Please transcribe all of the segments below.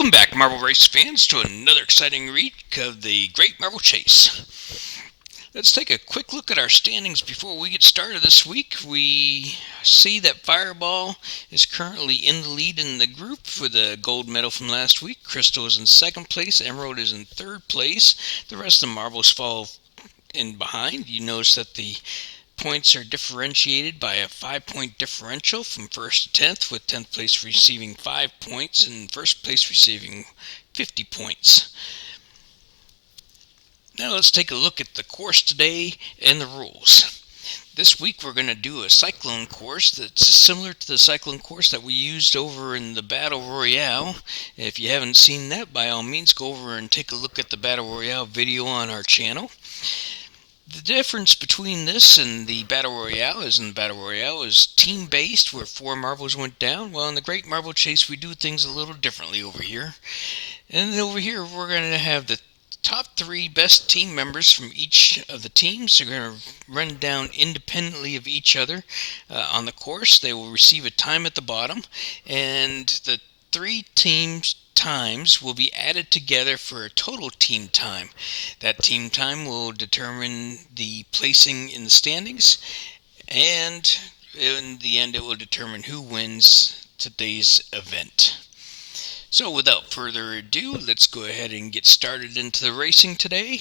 Welcome back, Marble Race fans, to another exciting week of the Great Marble Chase. Let's take a quick look at our standings before we get started this week. We see that Fireball is currently in the lead in the group for the gold medal from last week. Crystal is in second place. Emerald is in third place. The rest of the marbles fall in behind. You notice that the points are differentiated by a 5-point differential from 1st to 10th, with 10th place receiving 5 points and 1st place receiving 50 points. Now let's take a look at the course today and the rules. This week we're going to do a Cyclone course that's similar to the Cyclone course that we used over in the Battle Royale. If you haven't seen that, by all means go over and take a look at the Battle Royale video on our channel. The difference between this and the Battle Royale is, in the Battle Royale is team-based, where 4 marbles went down. Well, in the Great Marble Chase, we do things a little differently over here. And over here, we're going to have the top 3 best team members from each of the teams. They're going to run down independently of each other on the course. They will receive a time at the bottom, and the 3 teams' times will be added together for a total team time. That team time will determine the placing in the standings, and in the end it will determine who wins today's event. So without further ado, let's go ahead and get started into the racing today.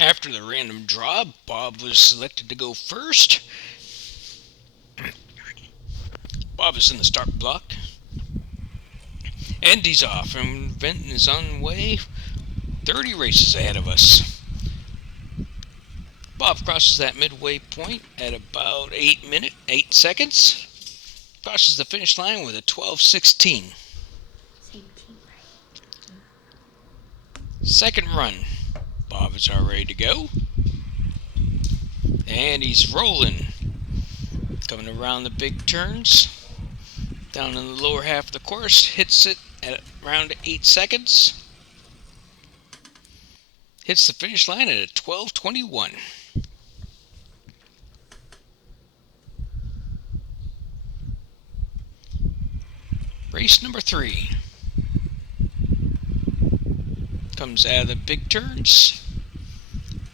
After the random draw, Bob was selected to go first. Bob is in the start block. And he's off, and Vinton is on the way. 30 races ahead of us. Bob crosses that midway point at about 8 seconds. Crosses the finish line with a 12:16. Second run. Bob is all ready to go. And he's rolling. Coming around the big turns. Down in the lower half of the course, hits it at around 8 seconds. Hits the finish line at a 12:21. Race number 3. Comes out of the big turns.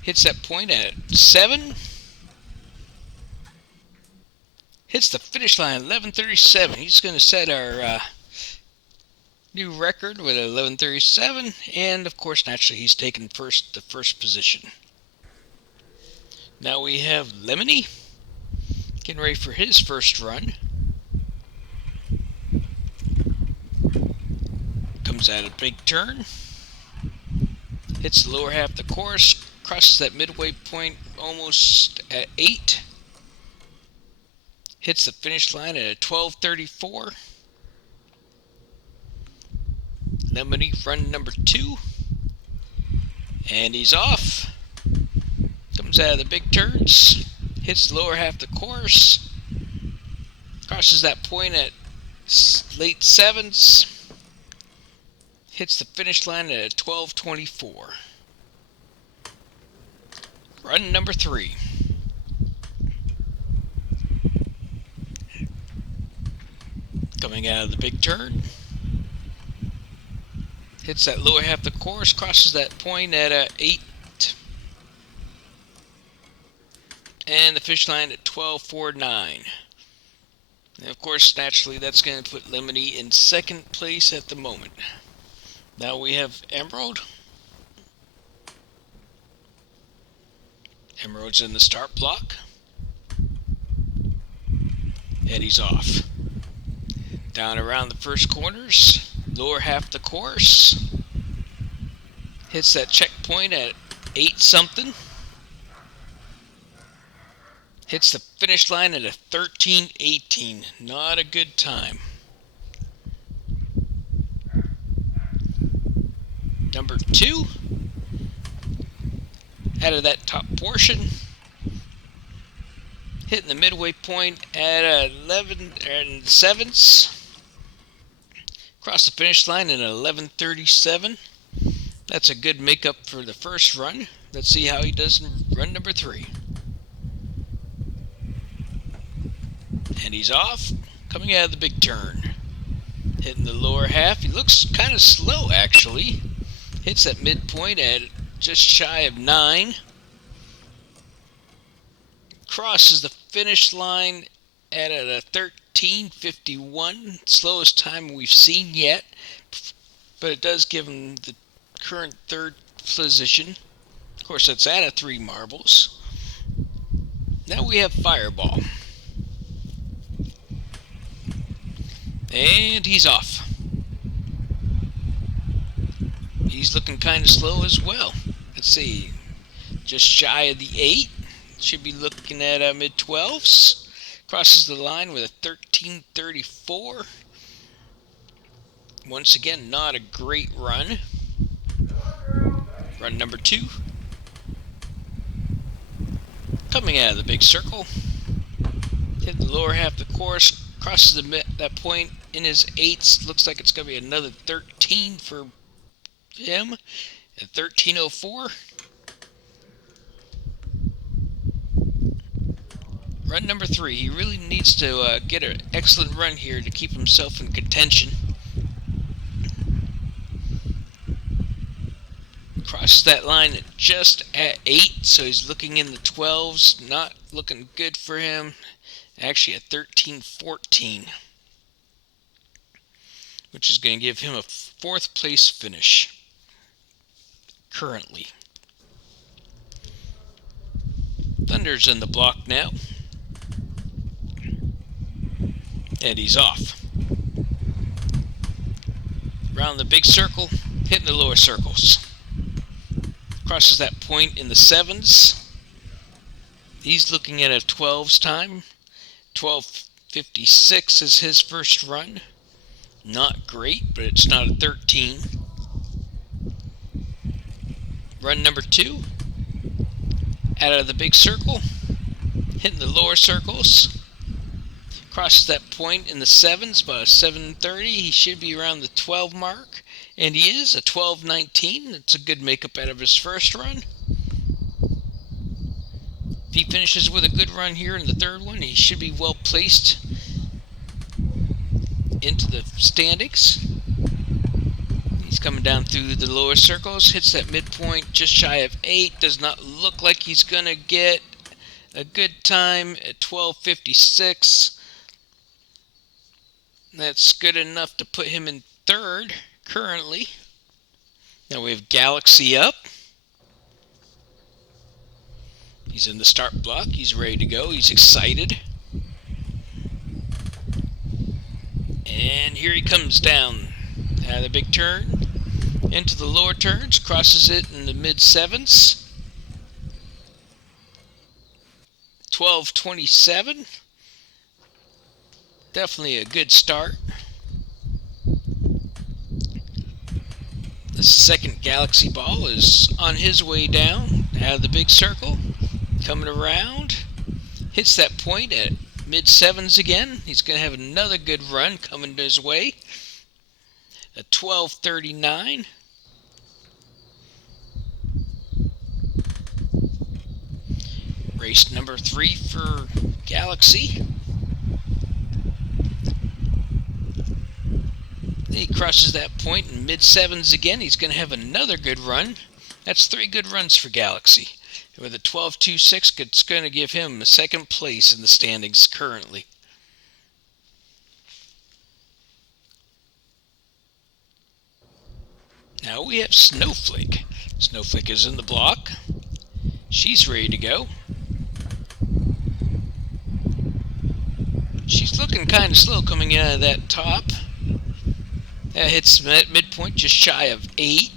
Hits that point at 7. Hits the finish line at 11:37. He's going to set our new record with 11:37, and of course, naturally, he's taken the first position. Now we have Lemony getting ready for his first run. Comes out of a big turn. Hits the lower half of the course. Crosses that midway point almost at 8. Hits the finish line at a 12:34. Lemony run number 2. And he's off. Comes out of the big turns. Hits the lower half of the course. Crosses that point at late 7s. Hits the finish line at a 12:24. Run number 3. Coming out of the big turn. Hits that lower half of the course. Crosses that point at 8. And the finish line at 12:49. And of course, naturally, that's going to put Lemony in second place at the moment. Now we have Emerald. Emerald's in the start block. And he's off. Down around the first corners, lower half of the course. Hits that checkpoint at 8-something. Hits the finish line at a 13:18. Not a good time. Number 2. Out of that top portion. Hitting the midway point at 11.7. Across the finish line at 11:37. That's a good makeup for the first run. Let's see how he does in run number 3. And he's off, coming out of the big turn. Hitting the lower half. He looks kind of slow, actually. Hits that midpoint at just shy of 9. Crosses the finish line at a 13:51. Slowest time we've seen yet. But it does give him the current 3rd position. Of course, that's out of 3 marbles. Now we have Fireball. And he's off. He's looking kind of slow as well. Let's see. Just shy of the 8. Should be looking at mid-12s. Crosses the line with a 13:34. Once again, not a great run. Run number 2. Coming out of the big circle. Hitting the lower half of the course. Crosses that point in his 8s. Looks like it's going to be another 13 for him. At 13:04. Run number 3. He really needs to get an excellent run here to keep himself in contention. Crosses that line just at 8, so he's looking in the 12s. Not looking good for him. Actually at 13:14, which is going to give him a 4th place finish currently. Thunder's in the block now. And he's off. Around the big circle, hitting the lower circles. Crosses that point in the 7s. He's looking at a 12's time. 12:56 is his first run. Not great, but it's not a 13. Run number 2. Out of the big circle, hitting the lower circles. Crosses that point in the 7s, about a 7:30. He should be around the 12 mark, and he is a 12:19. It's a good makeup out of his first run. If he finishes with a good run here in the 3rd one, he should be well placed into the standings. He's coming down through the lower circles, hits that midpoint just shy of 8. Does not look like he's going to get a good time at 12:56. That's good enough to put him in 3rd currently. Now we have Galaxy up. He's in the start block. He's ready to go. He's excited. And here he comes down out of the big turn into the lower turns. Crosses it in the mid-7s. 12:27. Definitely a good start. The second Galaxy ball is on his way down out of the big circle. Coming around. Hits that point at mid-7s again. He's going to have another good run coming his way. A 12:39. Race number 3 for Galaxy. He crosses that point in mid-7s again. He's going to have another good run. That's 3 good runs for Galaxy. With a 12:26, it's going to give him a 2nd place in the standings currently. Now we have Snowflake. Snowflake is in the block. She's ready to go. She's looking kind of slow coming out of that top. That hits midpoint just shy of 8.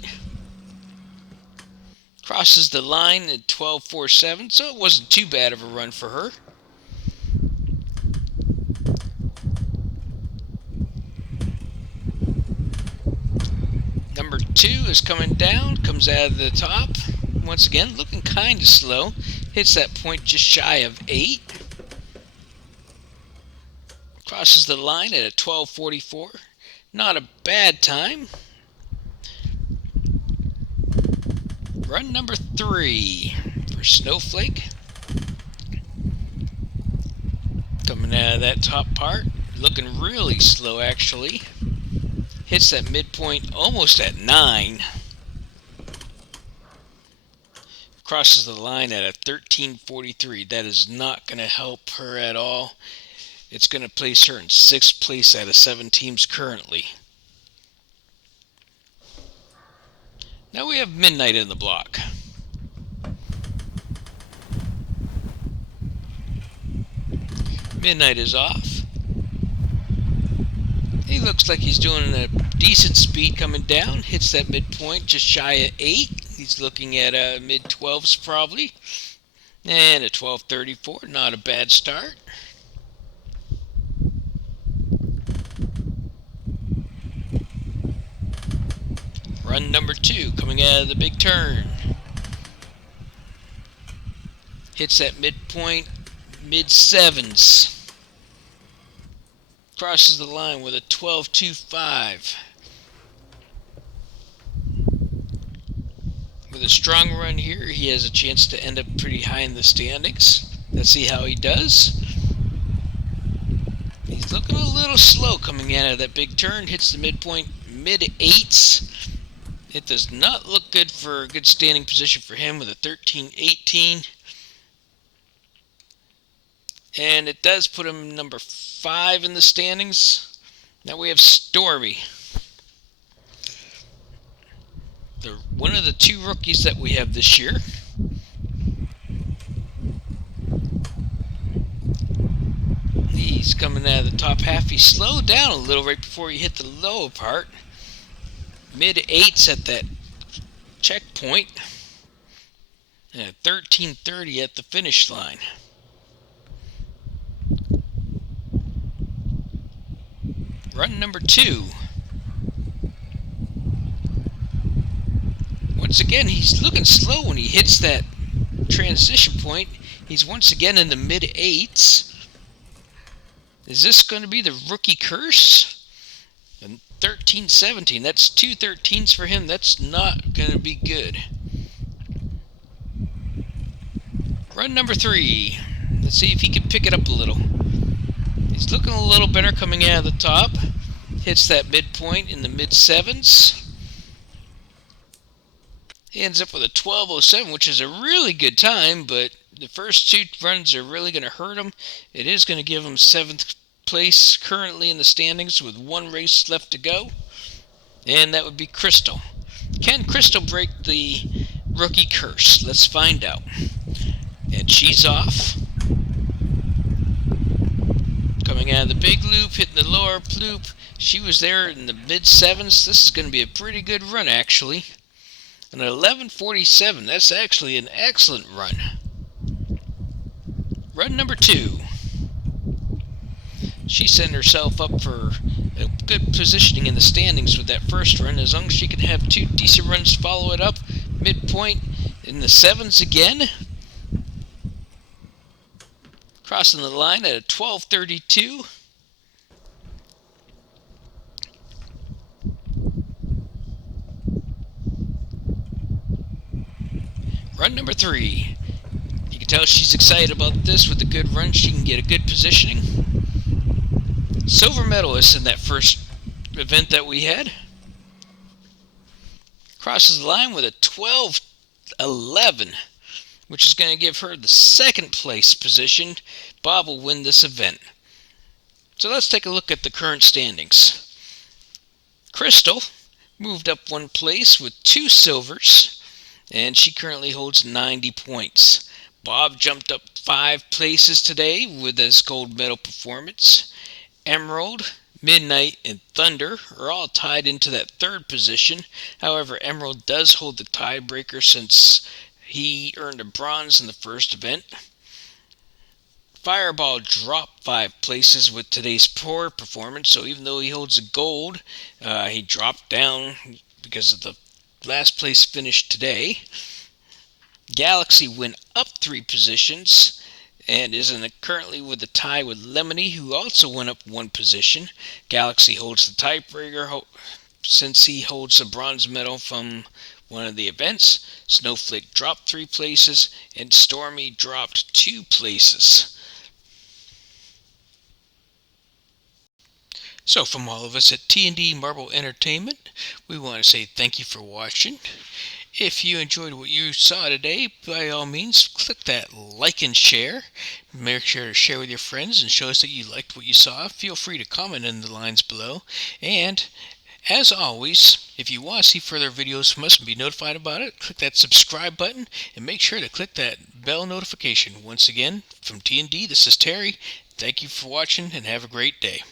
Crosses the line at 12:47, so it wasn't too bad of a run for her. Number 2 is coming down, comes out of the top. Once again, looking kind of slow. Hits that point just shy of 8. Crosses the line at a 12:44. Not a bad time. Run number 3 for Snowflake. Coming out of that top part. Looking really slow, actually. hits that midpoint almost at 9. Crosses the line at a 13:43. That is not going to help her at all. It's going to place her in 6th place out of 7 teams currently. Now we have Midnight in the block. Midnight is off. He looks like he's doing a decent speed coming down. Hits that midpoint just shy of 8. He's looking at mid-12s probably. And a 12:34, not a bad start. Run number 2 coming out of the big turn. Hits that midpoint, mid-7s. Crosses the line with a 12.25. With a strong run here, he has a chance to end up pretty high in the standings. Let's see how he does. He's looking a little slow coming out of that big turn. Hits the midpoint, mid-8s. It does not look good for a good standing position for him with a 13.18. And it does put him number 5 in the standings. Now we have Stormy. One of the 2 rookies that we have this year. He's coming out of the top half. He slowed down a little right before he hit the lower part. Mid-8s at that checkpoint. And a 13.30 at the finish line. Run number 2. Once again, he's looking slow when he hits that transition point. He's once again in the mid-8s. Is this going to be the rookie curse? And 13.17. That's 2 13s for him. That's not going to be good. Run number 3. Let's see if he can pick it up a little. He's looking a little better coming out of the top. Hits that midpoint in the mid-7s. He ends up with a 12.07, which is a really good time, but the first 2 runs are really going to hurt him. It is going to give him 7th place currently in the standings with 1 race left to go. And that would be Crystal. Can Crystal break the rookie curse? Let's find out. And she's off. Coming out of the big loop, hitting the lower loop. She was there in the mid-7s. This is going to be a pretty good run, actually. An 11.47. That's actually an excellent run. Run number 2. She set herself up for a good positioning in the standings with that first run. As long as she can have 2 decent runs to follow it up. Midpoint in the 7s again. Crossing the line at a 12.32. Run number 3. You can tell she's excited about this. With a good run, she can get a good positioning. Silver medalist in that first event that we had. Crosses the line with a 12.11, which is going to give her the 2nd place position. Bob will win this event. So let's take a look at the current standings. Crystal moved up 1 place with 2 silvers, and she currently holds 90 points. Bob jumped up 5 places today with his gold medal performance. Emerald, Midnight, and Thunder are all tied into that 3rd position. However, Emerald does hold the tiebreaker since he earned a bronze in the first event. Fireball dropped 5 places with today's poor performance, so even though he holds the gold, he dropped down because of the last place finish today. Galaxy went up 3 positions and is currently with a tie with Lemony, who also went up 1 position. Galaxy holds the tiebreaker since he holds a bronze medal from one of the events. Snowflake dropped 3 places, and Stormy dropped 2 places. So from all of us at T&D Marble Entertainment, we want to say thank you for watching. If you enjoyed what you saw today, by all means, click that like and share. Make sure to share with your friends and show us that you liked what you saw. Feel free to comment in the lines below. And as always, if you want to see further videos from us and be notified about it, click that subscribe button and make sure to click that bell notification. Once again, from T&D, this is Terry. Thank you for watching and have a great day.